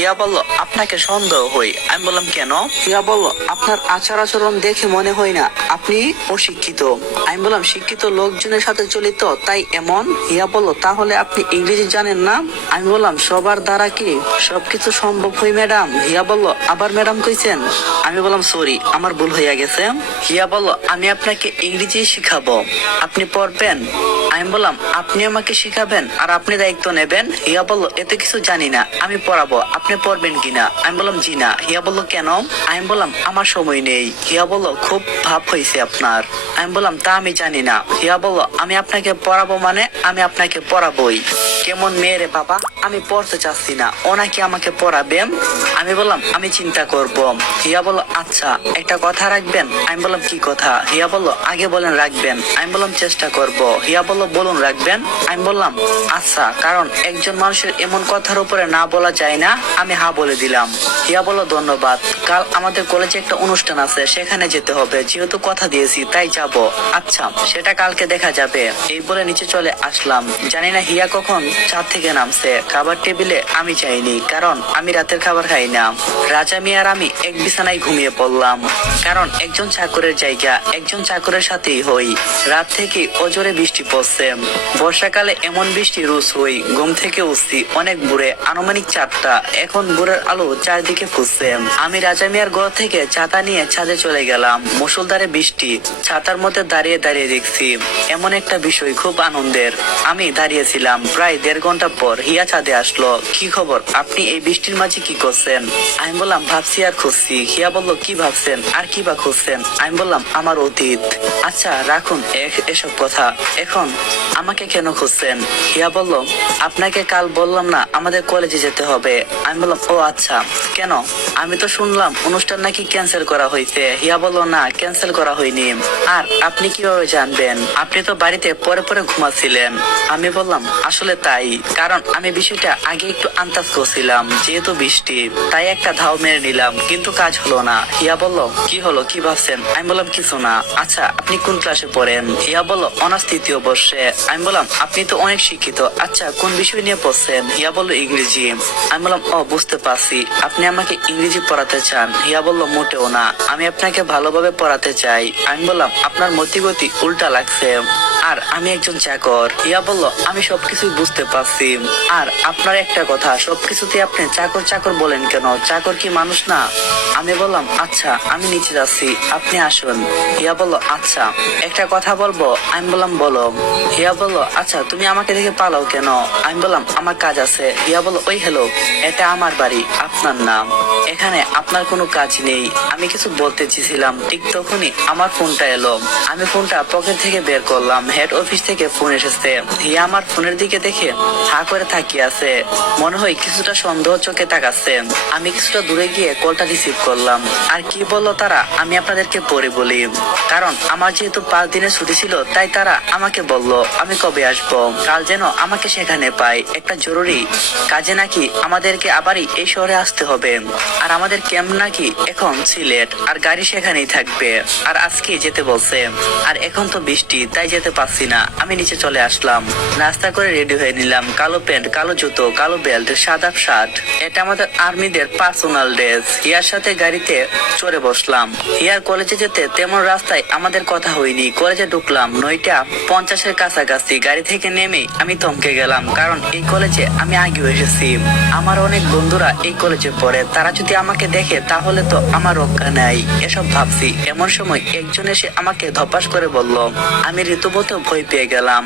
হিয়া বলল, আপনাকে সন্দেহ হই। আমি বললাম, কেন? হিয়া বলল, আপনার আচার আচরণ দেখে মনে হয় না। আপনি অশিক্ষিত। আমি বললাম, শিক্ষিত লোকজনের সাথে চলিত, তাই এমন? হিয়া বলল, তাহলে আপনি ইংরেজি জানেন না? আমি বললাম, সবার দ্বারা কি সবকিছু সম্ভব হয়, ম্যাডাম? হিয়া বলল, আবার ম্যাডাম কইছেন? আমি বললাম, সরি, আমার ভুল হইয়া গেছে। হিয়া বলল, আমি আপনাকে ইংরেজি শিখাবো। আপনি পড়বেন? আমি বললাম, আপনি আমাকে শিখাবেন আর আপনি দায়িত্ব নেবেন? হিয়া বলল, এতে কিছু জানি না। আমি পড়াবো। আপনি পড়বেন কিনা? আমি বললাম, জি না। হিয়া বলল, কেন? আমি বললাম, আমার সময় নেই। হিয়া বলল, খুব ভাব হয়েছে আপনার। আমি বললাম, তা আমি জানি না। হিয়া বলল, আমি আপনাকে পড়াবো মানে আমি আপনাকে পড়াবোই। কেমন মেয়ে রে বাবা? আমি পড়তে চাচ্ছি না। ওনাকে আমাকে পড়াবে আমি বললাম, আমি চিন্তা করব। হিয়া বলল আচ্ছা একটা কথা রাখবেন? আমি বললাম, কি কথা? হিয়া বলল, আগে বলেন, রাখবেন। আমি বললাম, চেষ্টা করব। হিয়া বলল, বলুন, রাখবেন? আমি বললাম আচ্ছা কারণ একজন মানুষের এমন কথার উপরে না বলা যায় না। আমি হা বলে দিলাম। হিয়া বলল, ধন্যবাদ। কাল আমাদের কলেজে একটা অনুষ্ঠান আছে, সেখানে যেতে হবে। যেহেতু কথা দিয়েছি, তাই যাব। আচ্ছা সেটা কালকে দেখা যাবে। এই বলে নিচে চলে আসলাম। জানি না হিয়া কখন ছাদ থেকে নামছে। খাবার টেবিলে আমি যাইনি, কারণ আমি রাতের খাবার খাই না। রাজা মিয়া আর আমি এক বিছানায় ঘুমিয়ে পড়লাম। কারণ একজন চাকরের জায়গা, একজন চাকরের সাথেই হই। রাত থেকে অজরে বৃষ্টি পড়ছে। বর্ষাকালে এমন বৃষ্টি রোজ হই, ঘুম থেকে উঠছি অনেক বুড়ে আনুমানিক চারটা। এখন বুড়ের আলো চারদিকে ফুসছে আমি রাজা মিয়ার ঘর থেকে ছাতা নিয়ে ছাদে চলে গেলাম। মুসলধারে বৃষ্টি, ছাতার মধ্যে দাঁড়িয়ে দাঁড়িয়ে দেখছি, এমন একটা বিষয় খুব আনন্দের। আমি দাঁড়িয়েছিলাম প্রায় দেড় ঘণ্টা পর হিয়া ছাদে আসলো। কি খবর? আপনি এই বৃষ্টির মাঝে কি করছেন? আমি বললাম, ভাবছি আর খুঁজছি। হিয়া বলল, কি ভাবছেন? আর কি বা খুঁজছেন? আমি বললাম, আমার অতীত। আচ্ছা রাখুন এসব কথা। এখন আমাকে কেন খুঁজছেন? হিয়া বলল, আপনাকে কাল বললাম না, আমাদের কলেজে যেতে হবে। আমি বললাম, ও আচ্ছা কেন? আমি তো শুনলাম, অনুষ্ঠান নাকি ক্যান্সেল করা হয়েছে হিয়া বলল, না, ক্যান্সেল করা হয়নি। আর আপনি কীভাবে জানবেন? আপনি তো বাড়িতে পরে পরে ঘুমাচ্ছিলেন। আমি বললাম, আসলে তাই, কারণ আমি বিষয়টা আগে একটু আন্দাজ করছিলাম, যেহেতু বৃষ্টি, তাই একটা ধাও মেরে নিলাম, কিন্তু কাজ হলো না। হিয়া বলল, কি হলো, কি ভাবছেন? আমি বললাম, কিছু না। আচ্ছা আপনি কোন ক্লাসে পড়েন? ইয়া বলল অনার্স তৃতীয় বর্ষে। আমি বললাম, আপনি তো অনেক শিক্ষিত। আচ্ছা কোন বিষয় নিয়ে পড়ছেন? ইয়া বলল, ইংরেজি। আমি বললাম, ও, বুঝতে পারছি। আপনি আমাকে ইংরেজি পড়াতে চান। ইয়া বলল, মোটেও না। আমি আপনাকে ভালোভাবে পড়াতে চাই। আমি বললাম, আপনার মতিগতি উল্টা লাগছে। আর আমি একজন চাকর। ইয়া বলল, আমি সবকিছু বুঝতে পারছি। আর আপনার একটা কথা সবকিছুতে আপনি চাকর চাকর বলেন কেন? চাকর কি মানুষ না? আমি বললাম আচ্ছা আমি নিচে যাচ্ছি, আপনি আসুন। হিয়া বলল আচ্ছা একটা কথা বলব? আমি বললাম, বলো। হিয়া বলল আচ্ছা তুমি আমাকে দেখে পালাও কেন? আমি বললাম, আমার কাজ আছে। ইয়া বলল, ওই হ্যালো, এটা আমার বাড়ি, আপনার নাম। এখানে আপনার কোনো কাজ নেই। আমি কিছু বলতে চেয়েছিলাম, ঠিক তখনই আমার ফোনটা এলো। আমি ফোনটা পকেট থেকে বের করলাম। হেড অফিস থেকে ফোন এসেছে। হিয়া আমার ফোনের দিকে দেখে হা করে তাকিয়ে আছে। মনে হয় কিছুটা সন্দেহ চোখে তাকাচ্ছে। আমি কিছুটা দূরে গিয়ে কলটা রিসিভ করলাম। আর কি বলল তারা, আমি আপনাদেরকে পরে বলি। কারণ আমার যেহেতু পাঁচ দিনের ছুটি ছিল, তাই তারা আমাকে বলল, আমি কবে আসব? কাল যেন আমাকে সেখানে পাই একটা জরুরি কাজে নাকি আমাদেরকে আবারই এই শহরে আসতে হবে। আর আমাদের ক্যাম্প নাকি এখন সিলেট, আর গাড়ি সেখানেই থাকবে। আর আজকে যেতে বলছে, আর এখন তো বৃষ্টি, তাই যেতে পারছি না। আমি নিচে চলে আসলাম। নাস্তা করে রেডি হয়ে নিলাম। কালো প্যান্ট, কালো জুতো, কালো বেল্ট, সাদা শার্ট। এটা আমাদের আর্মিদের পার্সোনাল ড্রেস। হিয়ার সাথে গাড়িতে চড়ে বসলাম। হিয়ার কলেজে যেতে তেমন রাস্তায় আমাদের কথা হয়নি। কলেজে ঢুকলাম, নয়টা পঞ্চাশের কাছাকাছি গাড়ি থেকে নেমে আমি থমকে গেলাম, কারণ এই কলেজে আমি আগেও এসেছি। আমার অনেক বন্ধুরা এই কলেজে পড়ে, তারা যদি আমাকে দেখে তাহলে তো আমার রক্ষা নাই, এসব ভাবছি। এমন সময় একজন এসে আমাকে ধপাস করে বলল, আমি ঋতুবত ভয় পেয়ে গেলাম।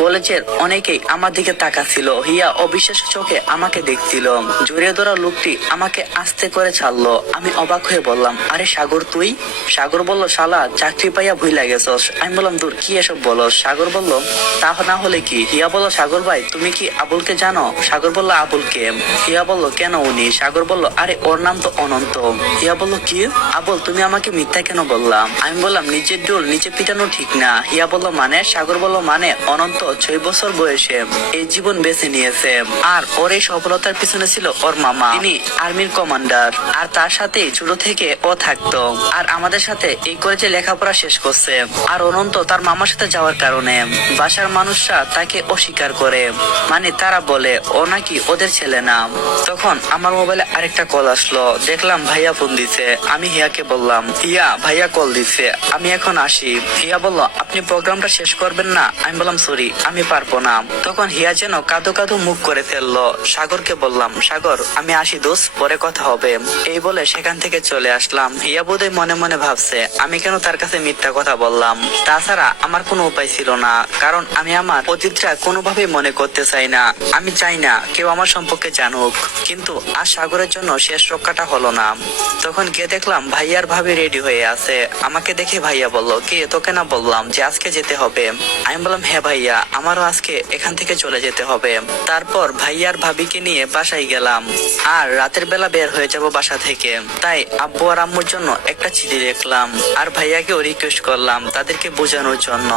কলেজের অনেকেই আমার দিকে তাকাচ্ছিল, হিয়া অবিশ্বাস চোখে আমাকে দেখছিল। জড়িয়ে ধরা লোকটি আমাকে আস্তে করে ছাড়লো। আমি অবাক হয়ে বললাম, আরে সাগর তুই? সাগর বলল, শালা চাকরি পাইয়া ভুইলা গেছস। আমি বললাম, দূর, কি এসব বলো সাগর বলল, তা না হলে কি? হিয়া বলল, সাগর ভাই, তুমি কি আবুলকে জানো? সাগর বলল আবুলকে হিয়া বলল, কেন উনি? সাগর বলল, আরে, ওর নাম তো অনন্ত। হিয়া বলল, কি? আবুল, তুমি আমাকে মিথ্যা কেন বললাম আমি বললাম, নিজের ডোল নিচে পিটানো ঠিক না। হিয়া বলল মানে? সাগর বলল মানে অনন্ত ছয় বছর বয়সে এই জীবন বেছে নিয়েছে। আর ওর এই সফলতার পিছনে ছিল ওর মামা। তিনি আর্মির কমান্ডার। আর তার সাথে ছোট থেকে ও থাকতো। আর আমাদের সাথে এই কলেজে লেখা লেখাপড়া শেষ করছে। আর অনন্ত তার মামার সাথে যাওয়ার কারণে বাসার মানুষরা তাকে অস্বীকার করে। মানে তারা বলে, ও নাকি ওদের ছেলে না। তখন আমার মোবাইলে আরেকটা কল আসলো। দেখলাম ভাইয়া ফোন দিছে। আমি হিয়াকে বললাম, হিয়া, ভাইয়া কল দিছে। আমি এখন আসি। হিয়া বলল, আপনি প্রোগ্রামটা শেষ করবেন না? আমি বললাম, সরি, আমি পারব না। তখন হিয়া যেন কাঁদো কাঁদো মুখ করে ফেলল। সাগরকে বললাম, সাগর, আমি আসি দোষ পরে কথা হবে। এই বলে সেখান থেকে চলে আসলাম। হিয়া বোধহয় মনে মনে ভাবছে, আমি কেন তার কাছে মিথ্যা কথা বললাম। তাছাড়া আমার কোনো উপায় ছিল না, কারণ আমি আমার অতীতটা কোনোভাবেই মনে করতে চাই না। আমি চাই না কেউ আমার সম্পর্কে জানুক। কিন্তু আজ সাগরের জন্য শেষ রক্ষাটা হলো না। তখন গিয়ে দেখলাম ভাইয়ার ভাবি রেডি হয়ে আছে। আমাকে দেখে ভাইয়া বলল, কে তোকে না বললাম যে আজকে যেতে হবে? আমি বললাম হ্যাঁ ভাইয়া, আমারও আজকে এখান থেকে চলে যেতে হবে। তারপর ভাইয়ার ভাবিকে নিয়ে বাসায় গেলাম। আর রাতের বেলা বের হয়ে যাব বাসা থেকে। তাই আব্বু আর আম্মুর জন্য একটা চিঠি দেখলাম আর ভাইয়াকেও রিকোয়েস্ট করলাম, তাদেরকে বোঝানোর জন্য।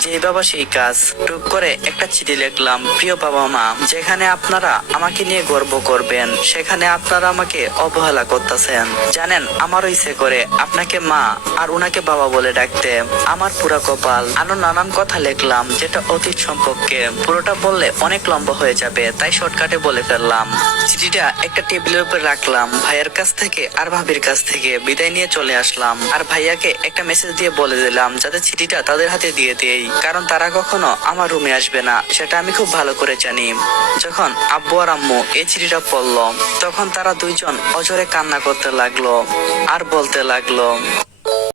যে বাবা সেই কাজ। টুক করে একটা চিঠি লিখলাম, প্রিয় বাবা মা, যেখানে আপনারা আমাকে নিয়ে গর্ব করবেন, সেখানে আপনারা আমাকে অবহেলা করতেছেন। জানেন আমারও ইচ্ছে করে আপনাকে মা আর উনাকে বাবা বলে ডাকতে। আমার পুরা কপাল। আরও নানান কথা লিখলাম, যেটা অতীত সম্পর্কে। পুরোটা বললে অনেক লম্বা হয়ে যাবে, তাই শর্টকাটে বলে ফেললাম। চিঠিটা একটা টেবিলের উপর রাখলাম, ভাইয়ের কাছ থেকে আর ভাবির কাছ থেকে। বিদায় নিয়ে চলে আসলাম। আর ভাইয়াকে একটা মেসেজ দিয়ে বলে দিলাম, যাতে চিঠিটা তাদের হাতে দিয়ে দেই, কারণ তারা কখনো আমার রুমে আসবে না, সেটা আমি খুব ভালো করে জানি। যখন আব্বু আর আম্মু এই চিঠিটা পড়ল, তখন তারা দুইজন অজরে কান্না করতে লাগল আর বলতে লাগল